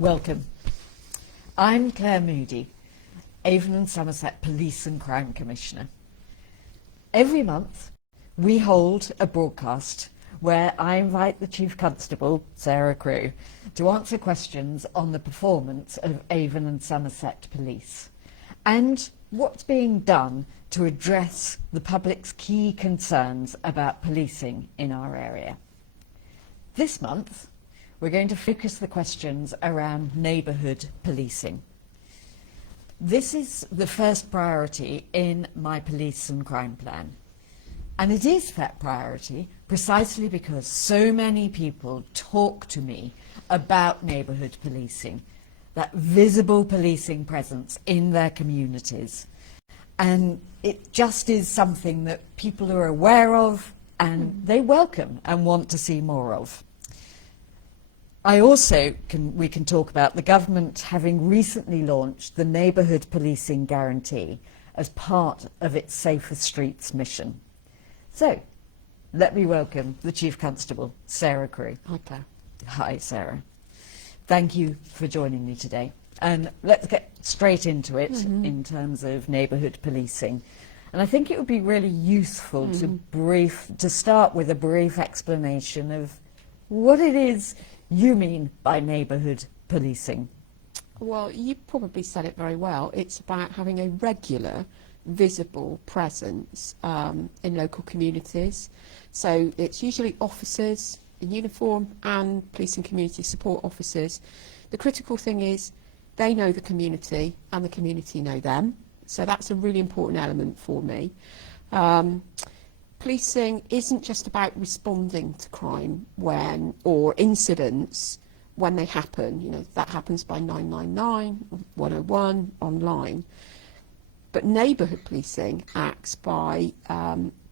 Welcome. I'm Clare Moody, Avon and Somerset Police and Crime Commissioner. Every month we hold a broadcast where I invite the Chief Constable, Sarah Crewe, to answer questions on the performance of Avon and Somerset Police and what's being done to address the public's key concerns about policing in our area. This month we're going to focus the questions around neighbourhood policing. This is the first priority in my police and crime plan. And it is that priority precisely because so many people talk to me about neighbourhood policing, that visible policing presence in their communities. And it just is something that people are aware of and they welcome and want to see more of. We can talk about the government having recently launched the Neighbourhood Policing Guarantee as part of its Safer Streets mission. So, let me welcome the Chief Constable, Sarah Crewe. Hi, Claire. Hi, Sarah. Thank you for joining me today. And let's get straight into it in terms of neighbourhood policing. And I think it would be really useful to start with a brief explanation of what it is you mean by neighbourhood policing. Well, you probably said it very well. It's about having a regular, visible presence in local communities. So it's usually officers in uniform and police and community support officers. The critical thing is they know the community and the community know them. So that's a really important element for me. Policing isn't just about responding to crime or incidents when they happen. You know, that happens by 999, 101, online. But neighbourhood policing acts by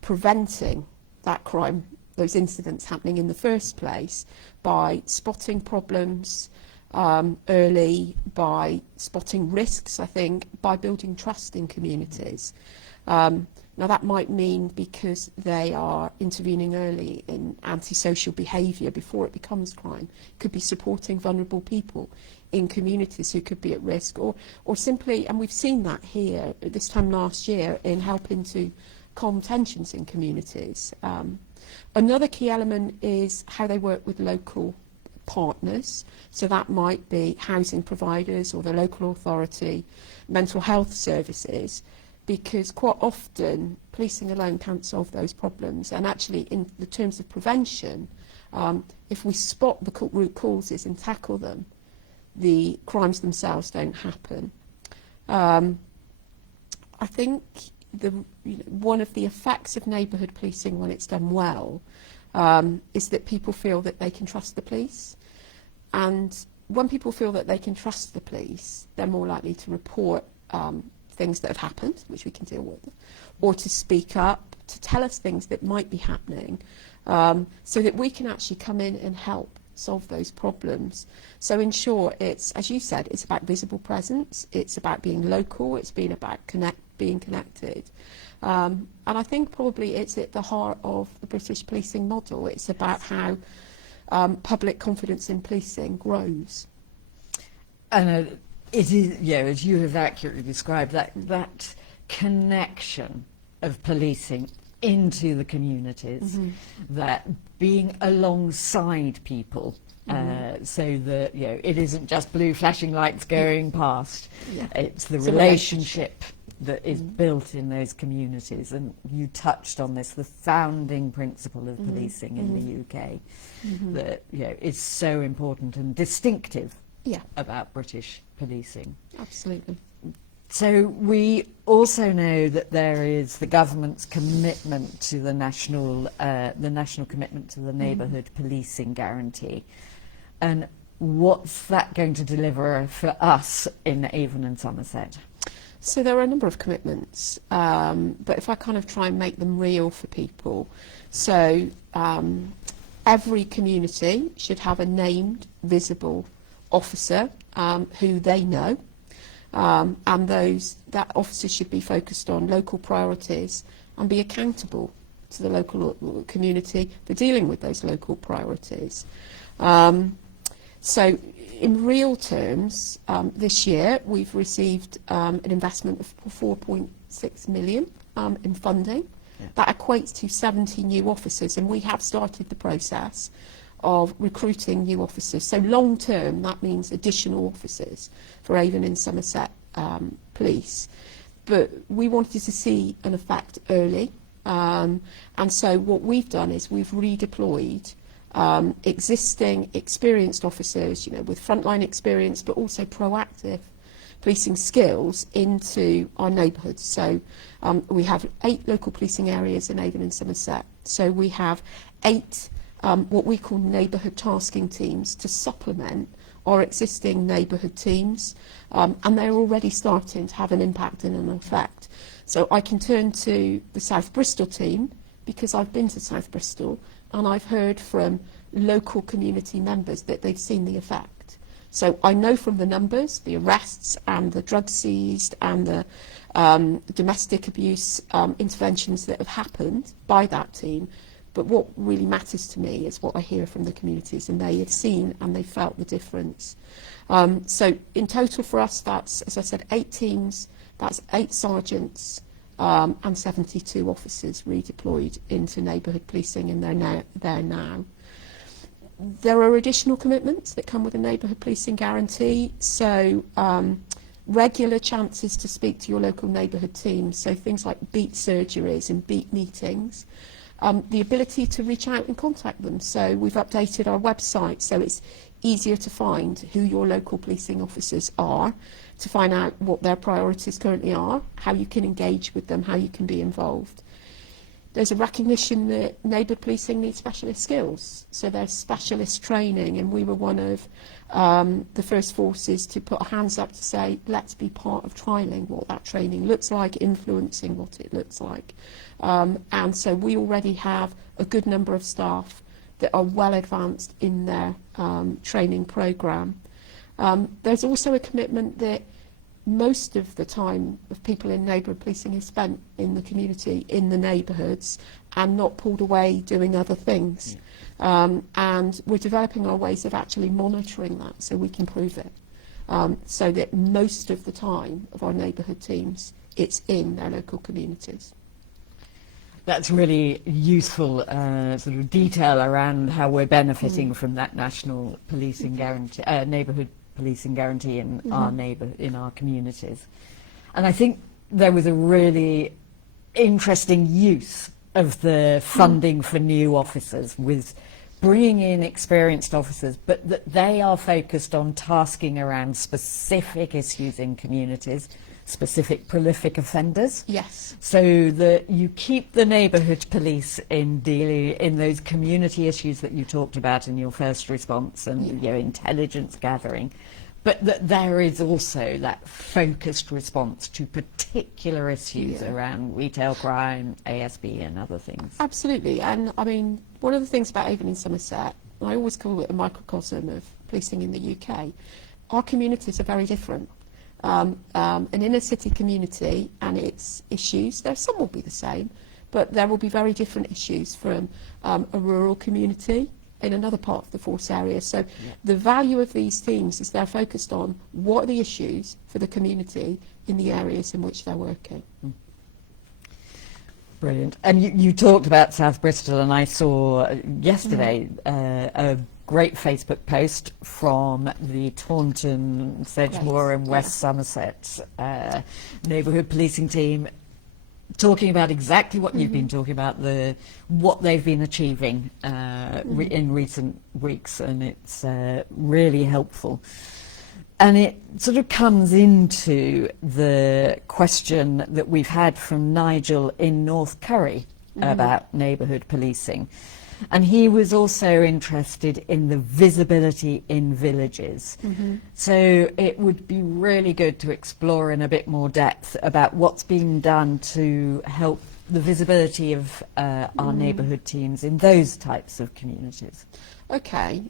preventing that crime, those incidents happening in the first place, by spotting problems early, by spotting risks, I think, by building trust in communities. Now that might mean because they are intervening early in antisocial behaviour before it becomes crime. It could be supporting vulnerable people in communities who could be at risk, or simply, and we've seen that here this time last year, in helping to calm tensions in communities. Another key element is how they work with local partners. So that might be housing providers or the local authority, mental health services, because quite often policing alone can't solve those problems. And actually, in the terms of prevention, if we spot the root causes and tackle them, the crimes themselves don't happen. I think one of the effects of neighbourhood policing when it's done well is that people feel that they can trust the police. And when people feel that they can trust the police, they're more likely to report things that have happened, which we can deal with, or to speak up, to tell us things that might be happening, so that we can actually come in and help solve those problems. So in short, it's, as you said, it's about visible presence, it's about being local, it's been about being connected. And I think probably it's at the heart of the British policing model. It's about how public confidence in policing grows. And it is, as you have accurately described, that connection of policing into the communities, that being alongside people, so that it isn't just blue flashing lights going past. It's the relationship that is built in those communities. And you touched on this, the founding principle of policing in the UK, that is so important and distinctive about British policing. Absolutely. So we also know that there is the government's commitment to the national commitment to the neighbourhood policing guarantee. And what's that going to deliver for us in Avon and Somerset? So there are a number of commitments, but if I kind of try and make them real for people. So every community should have a named, visible officer who they know, and that officer should be focused on local priorities and be accountable to the local community for dealing with those local priorities. So in real terms, this year we've received an investment of 4.6 million in funding. Yeah. That equates to 70 new officers, and we have started the process of recruiting new officers. So long term, that means additional officers for Avon and Somerset Police. But we wanted to see an effect early, and so what we've done is we've redeployed existing experienced officers, you know, with frontline experience, but also proactive policing skills into our neighbourhoods. So we have 8 local policing areas in Avon and Somerset. So we have 8 what we call neighbourhood tasking teams to supplement our existing neighbourhood teams, and they're already starting to have an impact and an effect. So I can turn to the South Bristol team, because I've been to South Bristol and I've heard from local community members that they've seen the effect. So I know from the numbers, the arrests and the drugs seized and the domestic abuse interventions that have happened by that team. But what really matters to me is what I hear from the communities, and they have seen and they felt the difference. So in total for us, that's, as I said, 8 teams, that's 8 sergeants and 72 officers redeployed into neighbourhood policing, and they're there now. There are additional commitments that come with a neighbourhood policing guarantee. So regular chances to speak to your local neighbourhood teams, so things like beat surgeries and beat meetings. The ability to reach out and contact them. So we've updated our website so it's easier to find who your local policing officers are, to find out what their priorities currently are, how you can engage with them, how you can be involved. There's a recognition that neighbourhood policing needs specialist skills. So there's specialist training, and we were one of the first forces to put our hands up to say, let's be part of trialling what that training looks like, influencing what it looks like. And so we already have a good number of staff that are well advanced in their training programme. There's also a commitment that most of the time of people in neighbourhood policing is spent in the community, in the neighbourhoods, and not pulled away doing other things. And we're developing our ways of actually monitoring that so we can prove it. So that most of the time of our neighbourhood teams, it's in their local communities. That's really useful sort of detail around how we're benefiting from that national policing guarantee, neighbourhood policing guarantee in our communities. And I think there was a really interesting use of the funding for new officers, with bringing in experienced officers, but that they are focused on tasking around specific issues in communities, specific prolific offenders. Yes. So that you keep the neighbourhood police in dealing in those community issues that you talked about in your first response and your intelligence gathering, but that there is also that focused response to particular issues around retail crime, ASB and other things. Absolutely. And I mean, one of the things about Avon in Somerset, I always call it a microcosm of policing in the UK, our communities are very different. An inner city community and its issues, some will be the same, but there will be very different issues from a rural community in another part of the force area. So the value of these teams is they're focused on what are the issues for the community in the areas in which they're working. Brilliant. And you talked about South Bristol, and I saw yesterday a great Facebook post from the Taunton, Sedgemoor and West Somerset neighbourhood policing team, talking about exactly what you've been talking about, what they've been achieving in recent weeks, and it's really helpful. And it sort of comes into the question that we've had from Nigel in North Curry about neighbourhood policing. And he was also interested in the visibility in villages. So it would be really good to explore in a bit more depth about what's being done to help the visibility of our neighbourhood teams in those types of communities. Okay.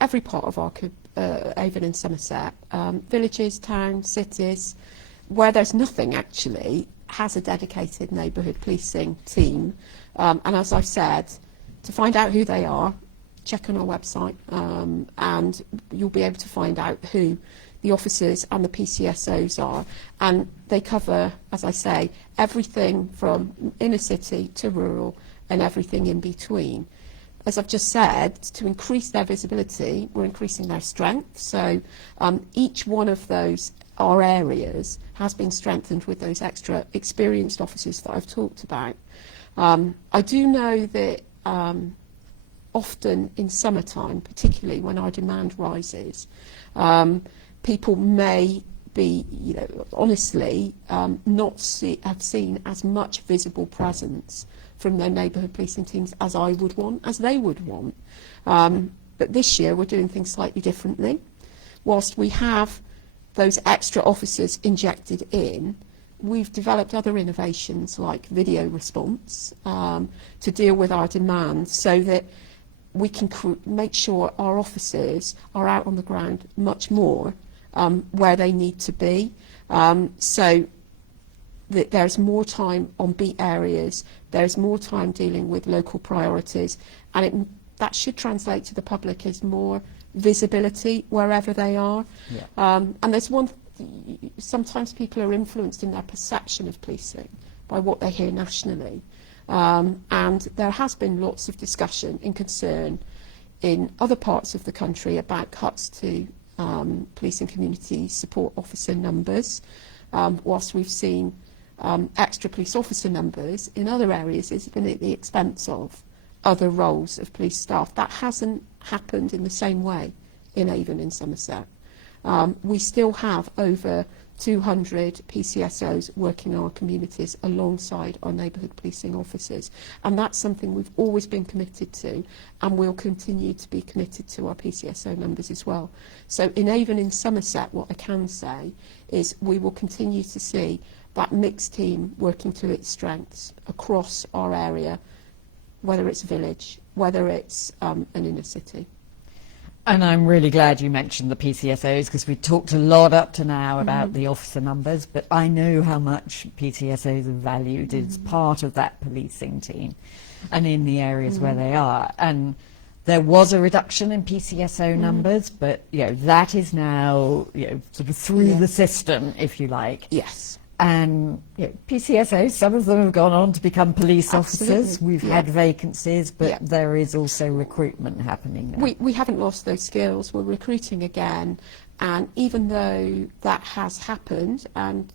Every part of our Avon and Somerset, villages, towns, cities, where there's nothing actually, has a dedicated neighbourhood policing team. And as I've said, to find out who they are, check on our website, and you'll be able to find out who the officers and the PCSOs are. And they cover, as I say, everything from inner city to rural and everything in between. As I've just said, to increase their visibility, we're increasing their strength. So each one of those our areas has been strengthened with those extra experienced officers that I've talked about. I do know that often in summertime, particularly when our demand rises, people may be, honestly, have seen as much visible presence from their neighbourhood policing teams as I would want, as they would want. But this year we're doing things slightly differently. Whilst we have those extra officers injected in, we've developed other innovations like video response to deal with our demands, so that we can make sure our officers are out on the ground much more where they need to be, so that there's more time on beat areas, there's more time dealing with local priorities, and that should translate to the public as more visibility wherever they are. Yeah. And there's sometimes people are influenced in their perception of policing by what they hear nationally. And there has been lots of discussion and concern in other parts of the country about cuts to police and community support officer numbers, whilst we've seen extra police officer numbers in other areas. It's been at the expense of other roles of police staff. That hasn't happened in the same way in Avon in Somerset. We still have over 200 PCSOs working in our communities alongside our neighbourhood policing officers, and that's something we've always been committed to, and we'll continue to be committed to our PCSO numbers as well. So in Avon in Somerset, what I can say is we will continue to see that mixed team working to its strengths across our area, whether it's a village, whether it's an inner city. And I'm really glad you mentioned the PCSOs, because we talked a lot up to now about the officer numbers, but I know how much PCSOs are valued as part of that policing team and in the areas where they are. And there was a reduction in PCSO numbers, but that is now sort of through the system, if you like. Yes. And PCSOs, some of them have gone on to become police officers. We've had vacancies, but there is also recruitment happening now. We haven't lost those skills. We're recruiting again, and even though that has happened, and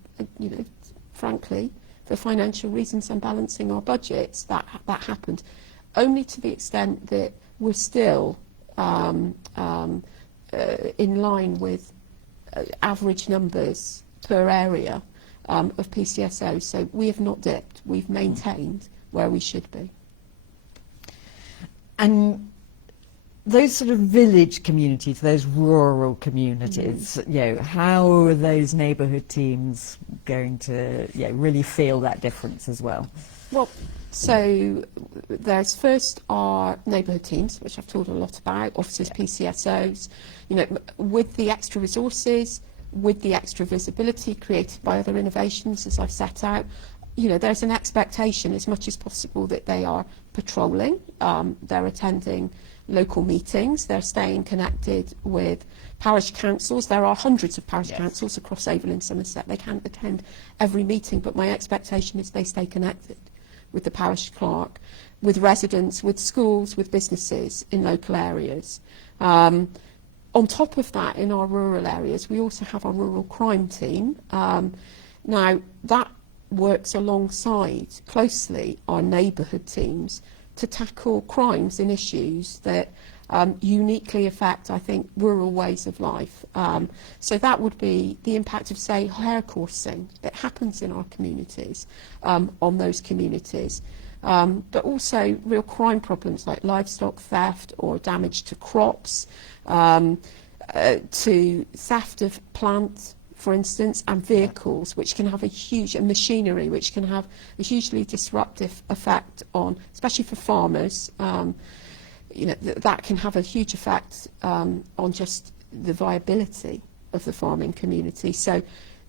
frankly, for financial reasons and balancing our budgets, that happened, only to the extent that we're still in line with average numbers per area of PCSOs. So we have not dipped. We've maintained where we should be. And those sort of village communities, those rural communities, how are those neighbourhood teams going to really feel that difference as well? Well, so there's first our neighbourhood teams, which I've told a lot about, officers, PCSOs, with the extra resources, with the extra visibility created by other innovations, as I've set out, there's an expectation as much as possible that they are patrolling, they're attending local meetings, they're staying connected with parish councils. There are hundreds of parish councils across Avon and Somerset. They can't attend every meeting, but my expectation is they stay connected with the parish clerk, with residents, with schools, with businesses in local areas. On top of that, in our rural areas, we also have our rural crime team. Now, that works alongside closely our neighbourhood teams to tackle crimes and issues that uniquely affect, I think, rural ways of life. So that would be the impact of, say, hare coursing that happens in our communities, on those communities. But also real crime problems like livestock theft or damage to crops, to theft of plant, for instance, and vehicles, which can have and machinery, which can have a hugely disruptive effect on, especially for farmers, that can have a huge effect on just the viability of the farming community. So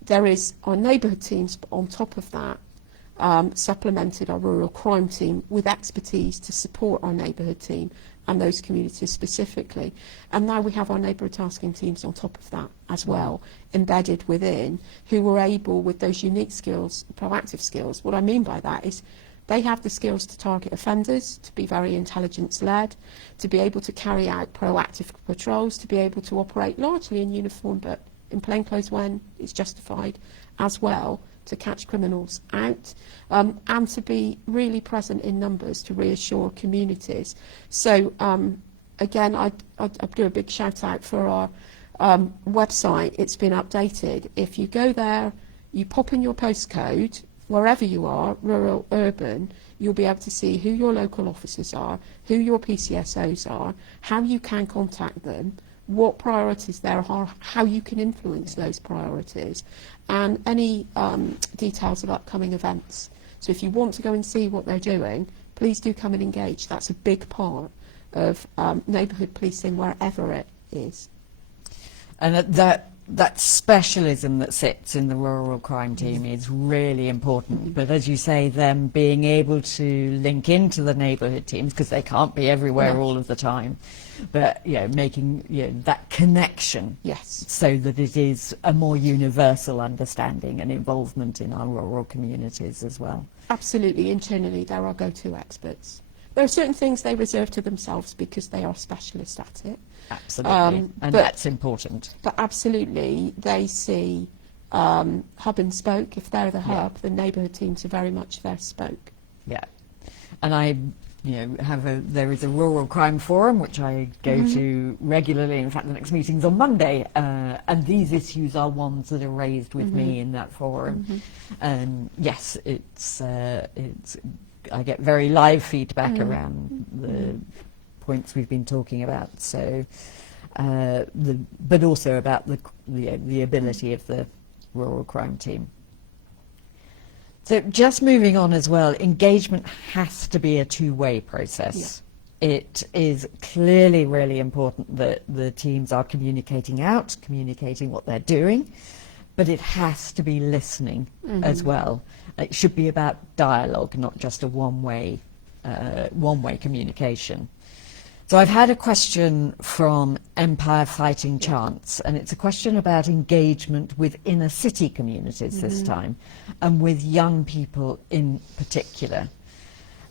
there is our neighbourhood teams, but on top of that, supplemented our rural crime team with expertise to support our neighbourhood team and those communities specifically. And now we have our neighbourhood tasking teams on top of that as well, embedded within, who were able, with those unique skills, proactive skills. What I mean by that is they have the skills to target offenders, to be very intelligence-led, to be able to carry out proactive patrols, to be able to operate largely in uniform but in plainclothes when it's justified as well, to catch criminals out, and to be really present in numbers to reassure communities. So again, I'd do a big shout out for our website. It's been updated. If you go there, you pop in your postcode, wherever you are, rural, urban, you'll be able to see who your local officers are, who your PCSOs are, how you can contact them, what priorities there are, how you can influence those priorities, and any details of upcoming events. So if you want to go and see what they're doing, please do come and engage. That's a big part of neighbourhood policing wherever it is. And that specialism that sits in the rural crime team is really important. But as you say, them being able to link into the neighbourhood teams, because they can't be everywhere all of the time, but making that connection, yes, so that it is a more universal understanding and involvement in our rural communities as well. Absolutely. Internally, they're our go-to experts. There are certain things they reserve to themselves because they are specialists at it. Absolutely, and that's important. But absolutely, they see hub and spoke. If they're the hub, the neighbourhood teams are very much their spoke. Yeah, and I, there is a rural crime forum which I go to regularly. In fact, the next meeting's on Monday, and these issues are ones that are raised with me in that forum. And yes, it's I get very live feedback around the points we've been talking about. So, but also about the ability of the rural crime team. So, just moving on as well, engagement has to be a two-way process. Yeah. It is clearly really important that the teams are communicating what they're doing, but it has to be listening as well. It should be about dialogue, not just a one-way communication. So I've had a question from Empire Fighting Chance, and it's a question about engagement with inner city communities this time, and with young people in particular.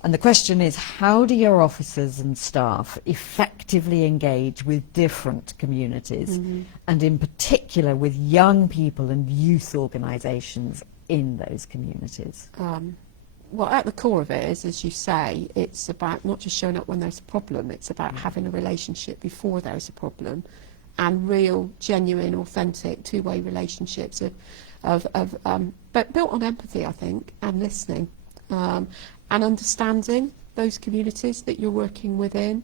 And the question is, how do your officers and staff effectively engage with different communities, and in particular with young people and youth organisations in those communities? Well, at the core of it is, as you say, it's about not just showing up when there's a problem, it's about having a relationship before there's a problem, and real, genuine, authentic, two-way relationships but built on empathy, I think, and listening, and understanding those communities that you're working within.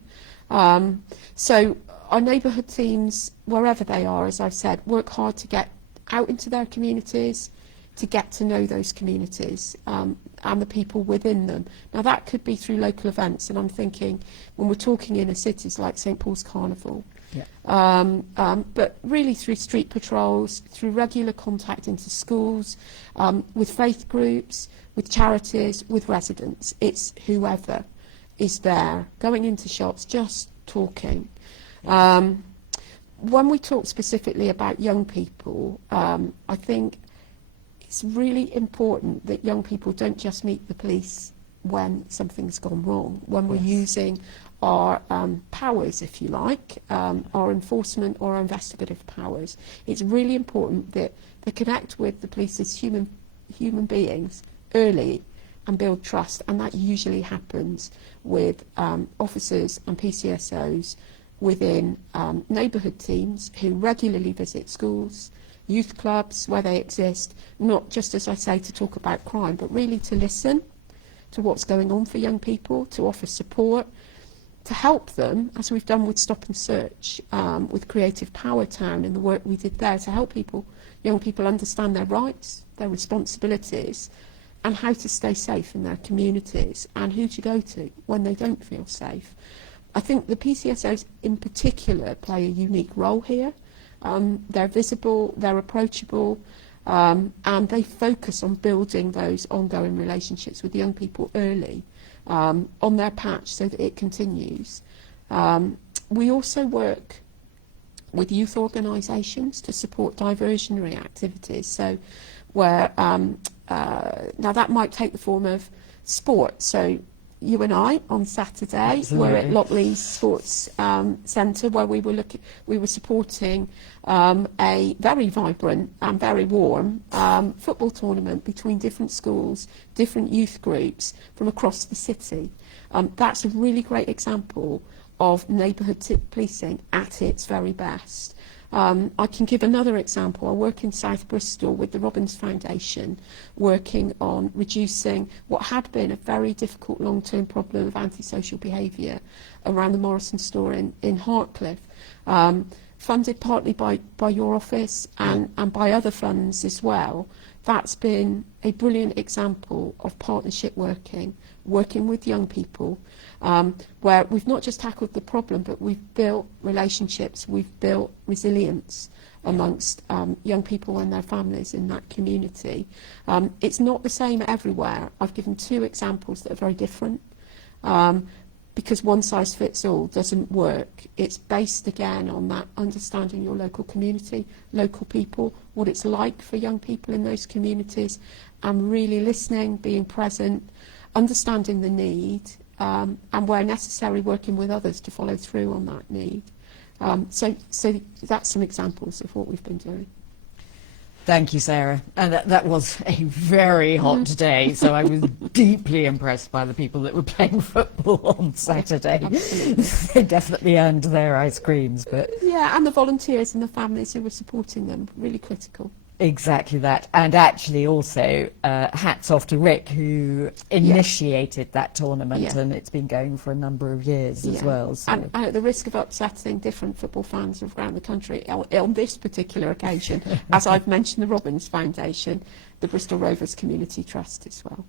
So our neighbourhood teams, wherever they are, as I've said, work hard to get out into their communities, to get to know those communities and the people within them. Now that could be through local events, and I'm thinking when we're talking inner cities like St Paul's Carnival, but really through street patrols, through regular contact into schools, with faith groups, with charities, with residents. It's whoever is there, going into shops, just talking. When we talk specifically about young people, I think it's really important that young people don't just meet the police when something's gone wrong, when we're using our powers, if you like, our enforcement or our investigative powers. It's really important that they connect with the police as human beings early and build trust, and that usually happens with officers and PCSOs within neighbourhood teams who regularly visit schools, youth clubs where they exist, not just, as I say, to talk about crime, but really to listen to what's going on for young people, to offer support, to help them, as we've done with Stop and Search, with Creative Power Town and the work we did there, to help young people understand their rights, their responsibilities, and how to stay safe in their communities, and who to go to when they don't feel safe. I think the PCSOs in particular play a unique role here. They're visible, they're approachable, and they focus on building those ongoing relationships with young people early on their patch so that it continues. We also work with youth organisations to support diversionary activities. So where, now that might take the form of sport. So you and I on Saturday were at Lockleys Sports Centre, where we were supporting a very vibrant and very warm football tournament between different schools, different youth groups from across the city. That's a really great example of neighbourhood policing at its very best. I can give another example. I work in South Bristol with the Robbins Foundation, working on reducing what had been a very difficult long-term problem of antisocial behaviour around the Morrison store in Hartcliffe, funded partly by your office and by other funds as well. That's been a brilliant example of partnership working with young people, where we've not just tackled the problem, but we've built relationships, we've built resilience amongst young people and their families in that community. It's not the same everywhere. I've given two examples that are very different, because one size fits all doesn't work. It's based again on that understanding your local community, local people, what it's like for young people in those communities, and really listening, being present, understanding the need, and where necessary working with others to follow through on that need. So that's some examples of what we've been doing. Thank you, Sarah. And that was a very hot day, so I was deeply impressed by the people that were playing football on Saturday. They definitely earned their ice creams. But yeah, and the volunteers and the families who were supporting them, really critical. Exactly that. And actually also hats off to Rick, who initiated that tournament, and it's been going for a number of years as well. So. And at the risk of upsetting different football fans around the country, on this particular occasion, as I've mentioned the Robbins Foundation, the Bristol Rovers Community Trust as well.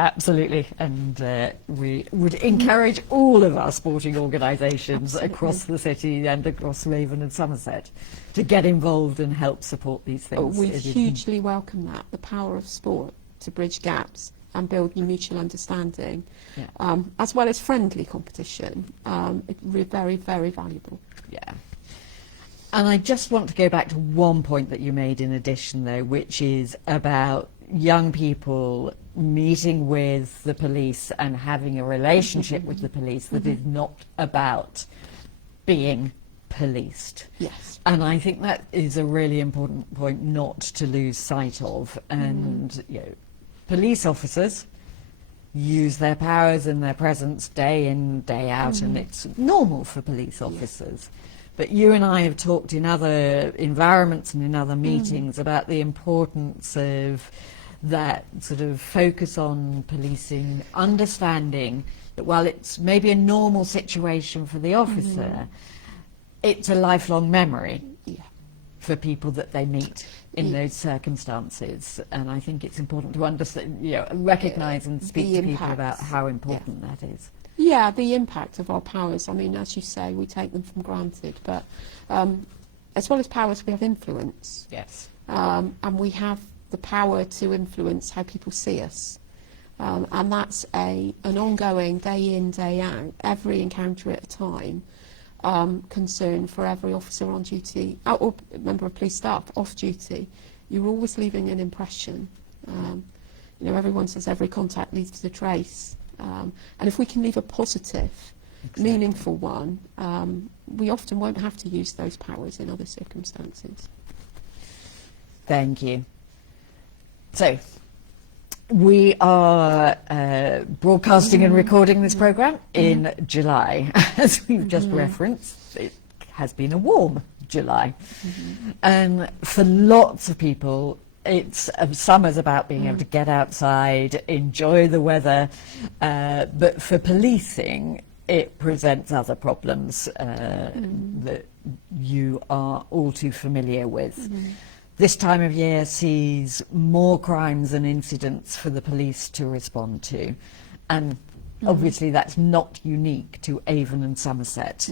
Absolutely, and we would encourage all of our sporting organisations across the city and across Avon and Somerset to get involved and help support these things. We hugely welcome that, the power of sport to bridge gaps and build mutual understanding, as well as friendly competition. Very, very valuable. Yeah. And I just want to go back to one point that you made in addition, though, which is about young people meeting with the police and having a relationship with the police that is not about being policed. Yes. And I think that is a really important point not to lose sight of. And you know, police officers use their powers and their presence day in, day out, and it's normal for police officers. But you and I have talked in other environments and in other meetings about the importance of that sort of focus on policing, understanding that while it's maybe a normal situation for the officer, it's a lifelong memory for people that they meet in those circumstances. And I think it's important to understand, you know, recognise and speak to people about how important that is. Yeah, the impact of our powers. I mean, as you say, we take them for granted, but as well as powers, we have influence. Yes. And we have the power to influence how people see us. And that's an ongoing, day in, day out, every encounter at a time, concern for every officer on duty, or member of police staff off duty. You're always leaving an impression. You know, everyone says every contact leaves a trace. And if we can leave a positive, meaningful one, we often won't have to use those powers in other circumstances. Thank you. So, we are broadcasting and recording this programme in July. As we've just referenced, it has been a warm July. And for lots of people, it's summer's about being able to get outside, enjoy the weather, but for policing, it presents other problems that you are all too familiar with. This time of year sees more crimes and incidents for the police to respond to, and obviously that's not unique to Avon and Somerset.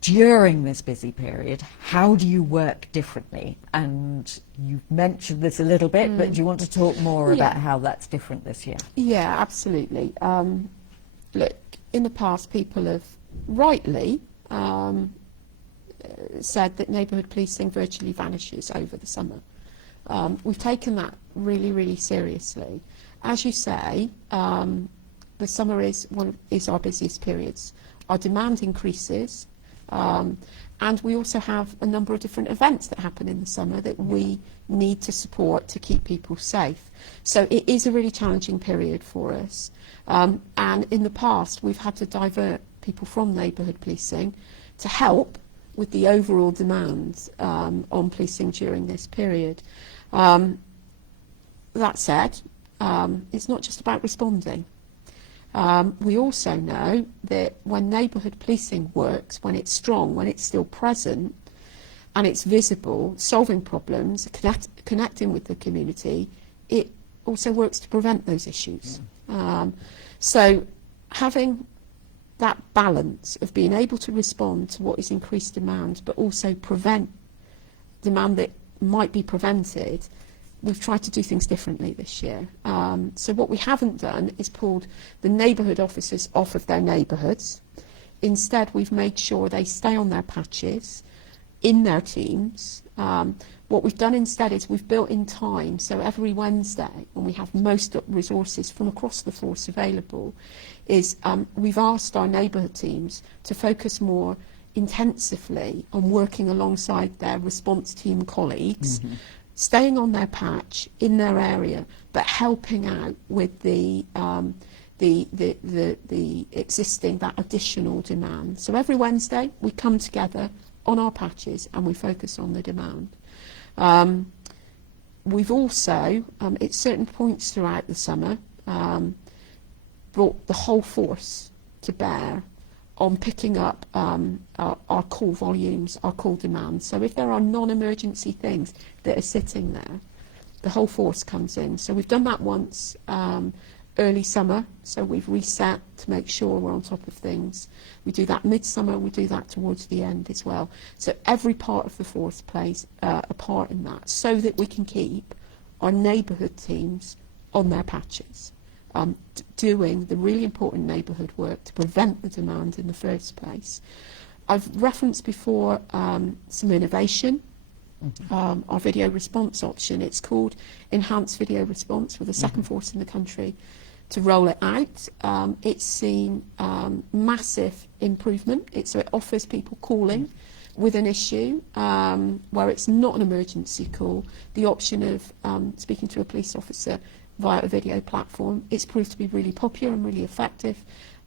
during this busy period, how do you work differently? And you've mentioned this a little bit, but do you want to talk more about how that's different this year? Yeah, absolutely. Look, in the past, people have rightly said that neighbourhood policing virtually vanishes over the summer. We've taken that really, really seriously. As you say, the summer is our busiest periods. Our demand increases, and we also have a number of different events that happen in the summer that we need to support to keep people safe. So it is a really challenging period for us. And in the past, we've had to divert people from neighbourhood policing to help with the overall demand on policing during this period. That said, it's not just about responding. We also know that when neighbourhood policing works, when it's strong, when it's still present and it's visible, solving problems, connecting with the community, it also works to prevent those issues. So having that balance of being able to respond to what is increased demand but also prevent demand that might be prevented, we've tried to do things differently this year. So what we haven't done is pulled the neighbourhood officers off of their neighbourhoods. Instead, we've made sure they stay on their patches, in their teams. What we've done instead is we've built in time, so every Wednesday, when we have most resources from across the force available, is we've asked our neighbourhood teams to focus more intensively on working alongside their response team colleagues, staying on their patch in their area, but helping out with the existing, that additional demand. So every Wednesday we come together on our patches and we focus on the demand. We've also, at certain points throughout the summer, brought the whole force to bear on picking up our call volumes, our call demands. So if there are non-emergency things that are sitting there, the whole force comes in. So we've done that once early summer, so we've reset to make sure we're on top of things. We do that midsummer, we do that towards the end as well. So every part of the force plays a part in that, so that we can keep our neighbourhood teams on their patches, doing the really important neighbourhood work to prevent the demand in the first place. I've referenced before some innovation. Our video response option, it's called Enhanced Video Response. We're the second force in the country to roll it out. It's seen massive improvement. So it offers people calling with an issue where it's not an emergency call, the option of speaking to a police officer via a video platform. It's proved to be really popular and really effective,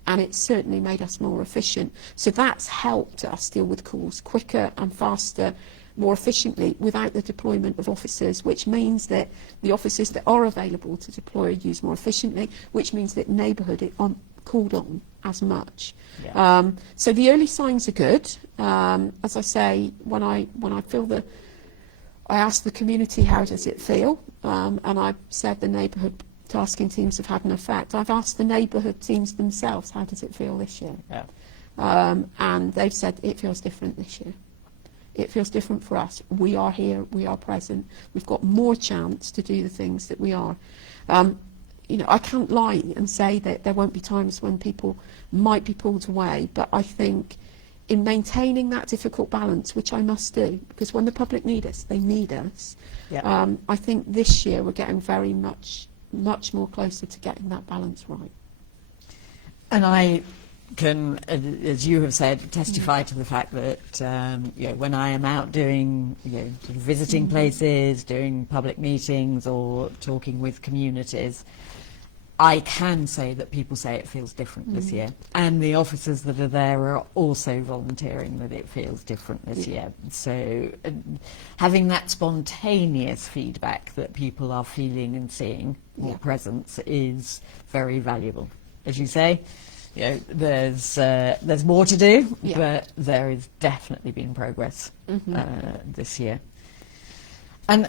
and it's certainly made us more efficient. So that's helped us deal with calls quicker and faster, more efficiently, without the deployment of officers, which means that the officers that are available to deploy are used more efficiently, which means that neighbourhood aren't called on as much. Yeah. So the early signs are good. As I say, when I feel I asked the community, how does it feel? And I said the neighbourhood tasking teams have had an effect. I've asked the neighbourhood teams themselves, how does it feel this year? Yeah. And they've said it feels different this year. It feels different for us. We are here, we are present. We've got more chance to do the things that we are. I can't lie and say that there won't be times when people might be pulled away, but I think in maintaining that difficult balance, which I must do, because when the public need us, they need us. Yep. I think this year we're getting very much more closer to getting that balance right. And I can, as you have said, testify to the fact that when I am out doing, sort of visiting places, doing public meetings, or talking with communities, I can say that people say it feels different this year, and the officers that are there are also volunteering that it feels different this year. So having that spontaneous feedback that people are feeling and seeing more presence is very valuable. As you say, there's more to do, but there has definitely been progress this year. And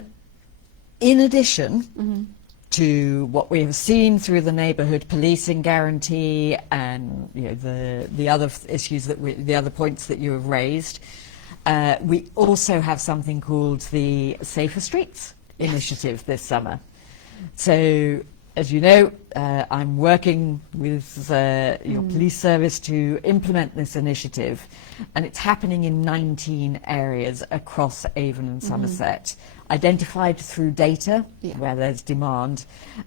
in addition to what we have seen through the neighbourhood policing guarantee and the other issues the other points that you have raised. We also have something called the Safer Streets initiative this summer. So, as you know, I'm working with your police service to implement this initiative, and it's happening in 19 areas across Avon and Somerset, identified through data where there's demand,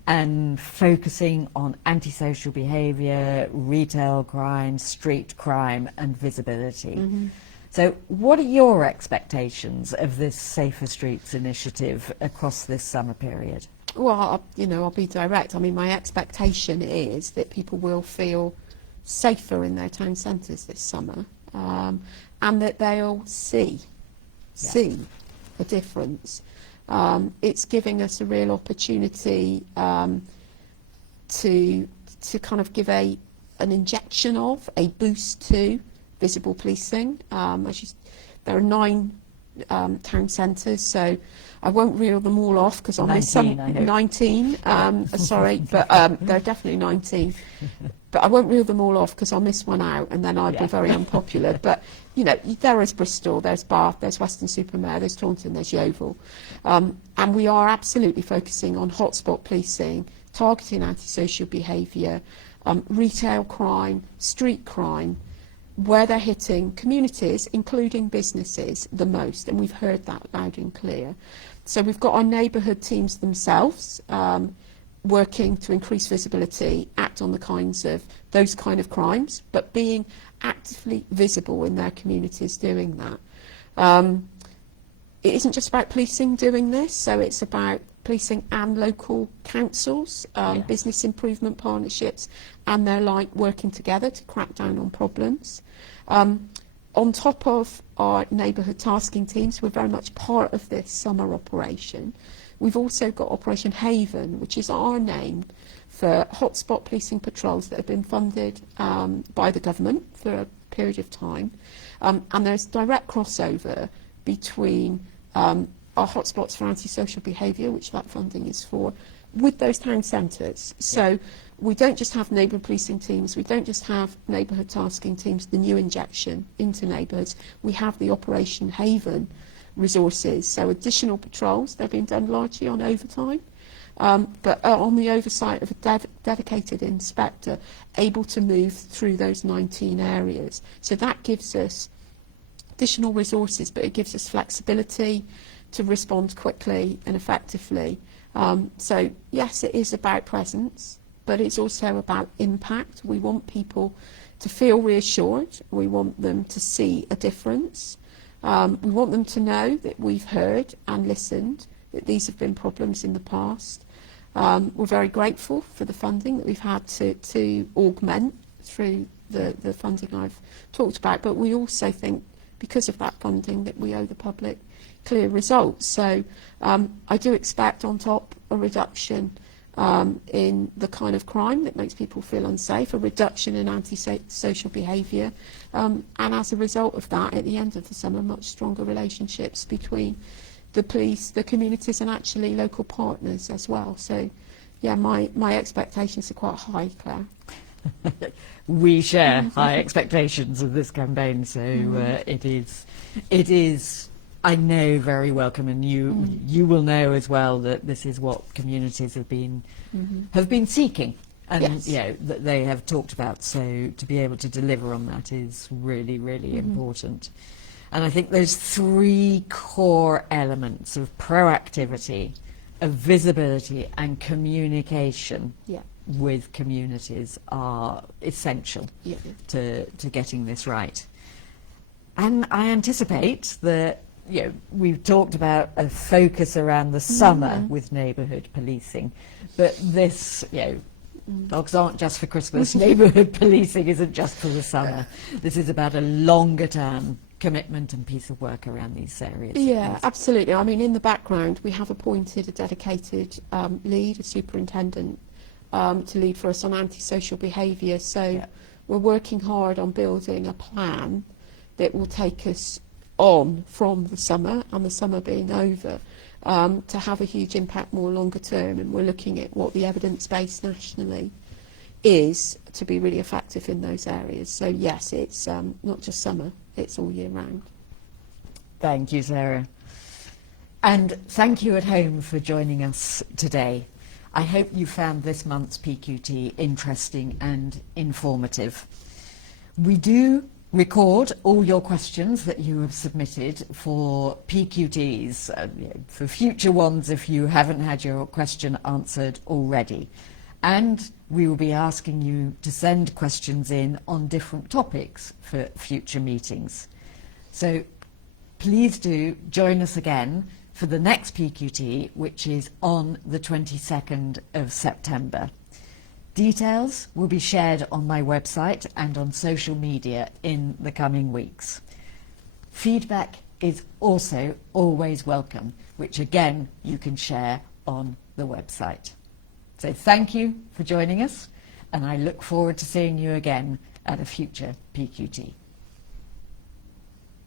and focusing on antisocial behaviour, retail crime, street crime and visibility. So what are your expectations of this Safer Streets initiative across this summer period? Well, I'll be direct. I mean, my expectation is that people will feel safer in their town centres this summer, and that they'll see a difference. It's giving us a real opportunity to kind of give an injection of a boost to visible policing. There are 9 town centres, so I won't reel them all off because I'll miss some. 19, sorry, but there are definitely 19. But I won't reel them all off because I'll miss one out, and then I'd be very unpopular. But there is Bristol, there's Bath, there's Weston-super-Mare, there's Taunton, there's Yeovil, and we are absolutely focusing on hotspot policing, targeting antisocial behaviour, retail crime, street crime, where they're hitting communities, including businesses, the most, and we've heard that loud and clear. So we've got our neighbourhood teams themselves working to increase visibility, act on those kind of crimes, but being actively visible in their communities doing that. It isn't just about policing doing this, so it's about policing and local councils, business improvement partnerships and their like working together to crack down on problems. On top of our neighbourhood tasking teams, we're very much part of this summer operation. We've also got Operation Haven, which is our name for hotspot policing patrols that have been funded by the government for a period of time. And there's direct crossover between our hotspots for antisocial behaviour, which that funding is for, with those town centres. So we don't just have neighbourhood policing teams, we don't just have neighbourhood tasking teams, the new injection into neighbourhoods, we have the Operation Haven resources, so additional patrols. They're being done largely on overtime, but on the oversight of a dedicated inspector able to move through those 19 areas. So that gives us additional resources, but it gives us flexibility to respond quickly and effectively. So yes, it is about presence, but it's also about impact. We want people to feel reassured. We want them to see a difference. We want them to know that we've heard and listened, that these have been problems in the past. We're very grateful for the funding that we've had to augment through the funding I've talked about, but we also think because of that funding that we owe the public clear results. So I do expect on top a reduction in the kind of crime that makes people feel unsafe, a reduction in antisocial behaviour, and as a result of that, at the end of the summer, much stronger relationships between the police, the communities and actually local partners as well. So yeah, my expectations are quite high, Claire. We share high expectations of this campaign, so it is I know very welcome, and you will know as well that this is what communities have been seeking, and that they have talked about. So to be able to deliver on that is really, really important. And I think those 3 core elements of proactivity, of visibility, and communication with communities are essential to getting this right. And I anticipate that we've talked about a focus around the summer with neighbourhood policing, but this, dogs aren't just for Christmas. Neighbourhood policing isn't just for the summer. This is about a longer term commitment and piece of work around these areas. Yeah, absolutely. I mean, in the background, we have appointed a dedicated lead, a superintendent, to lead for us on antisocial behaviour. So we're working hard on building a plan that will take us on from the summer, and the summer being over, to have a huge impact more longer term, and we're looking at what the evidence base nationally is to be really effective in those areas. So yes, it's not just summer, it's all year round. Thank you, Sarah. And thank you at home for joining us today. I hope you found this month's PQT interesting and informative. We do record all your questions that you have submitted for PQTs, for future ones if you haven't had your question answered already. And we will be asking you to send questions in on different topics for future meetings. So please do join us again for the next PQT, which is on the 22nd of September. Details will be shared on my website and on social media in the coming weeks. Feedback is also always welcome, which again you can share on the website. So thank you for joining us, and I look forward to seeing you again at a future PQT.